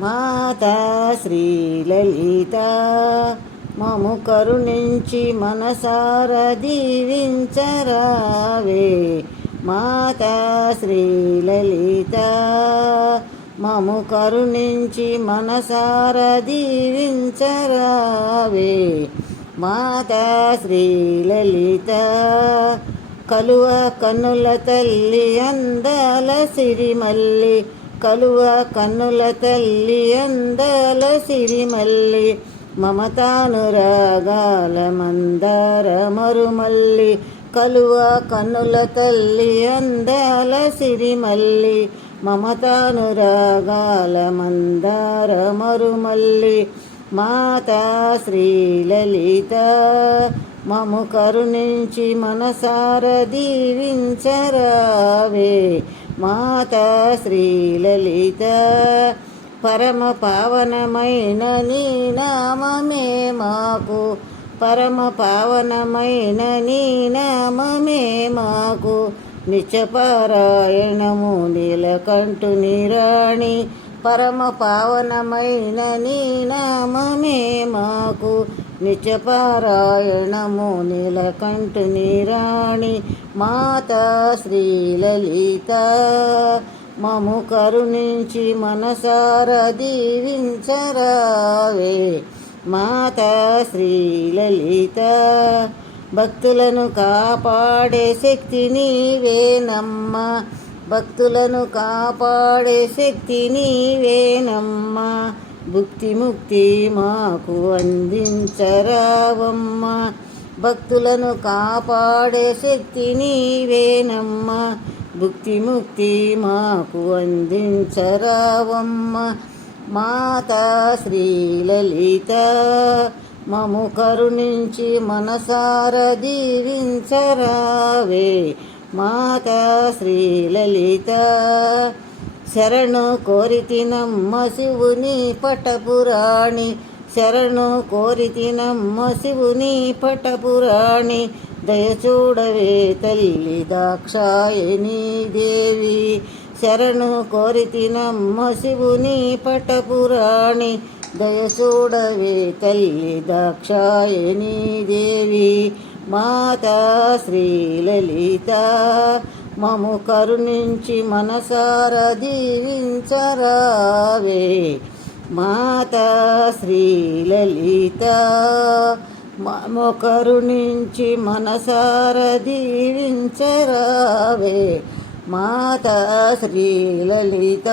మాతా శ్రీలలిత మము కరుణించి మనసార దీవించరావే. మాతా శ్రీలలిత మము కరుణించి మనసార దీవించరావే. మాతా శ్రీలలిత కలువ కన్నుల తల్లి అందాల సిరిమల్లి, కలువ కన్నుల తల్లి అందాల సిరిమల్లి, మమతానురాగాల మందార మరుమల్లి, కలువ కన్నుల తల్లి అందాల సిరిమల్లి, మమతానురాగాల మందార మరుమల్లి. మాతా శ్రీలలిత మము కరుణించి మనసార దీవించరావే. మాతా శ్రీలలిత పరమ పావనమైన నీ నామమే మాకు, పరమ పావనమైన నీ నామమే మాకు, నిత్యపారాయణము నీలకంఠుని రాణి, పరమ పావనమైన నీ నామమే మాకు, నిత్యపారాయణము నీలకంఠుని రాణి. మాతా శ్రీలలిత మము కరుణించి మనసార దీవించరావే. మాతా శ్రీలలిత భక్తులను కాపాడే శక్తి నీవేనమ్మ, భక్తులను కాపాడే శక్తి నీవేనమ్మ, భుక్తి ముక్తి మాకు అందించరావమ్మ, భక్తులను కాపాడే శక్తి నీవేనమ్మ, భుక్తి ముక్తి మాకు అందించరావమ్మ. మాతా శ్రీలలిత మము కరుణించి మనసార దీవించరావే. మాతా శ్రీలలిత శరణు కోరితినమ్మ శివుని పటపురాణి, శరణు కోరితినమ్మ శివుని పటపురాణి, దయచూడవే తల్లి దాక్షాయణీ దేవి, శరణు కోరితినమ్మ శివుని పటపురాణి, దయచూడవే తల్లి దాక్షాయణీ దేవి. మాతా శ్రీలలిత మము కరుణించి మనసార దీవించరావే. మాతా శ్రీలలిత మము కరుణించి మనసార దీవించరావే. మాతా శ్రీలలిత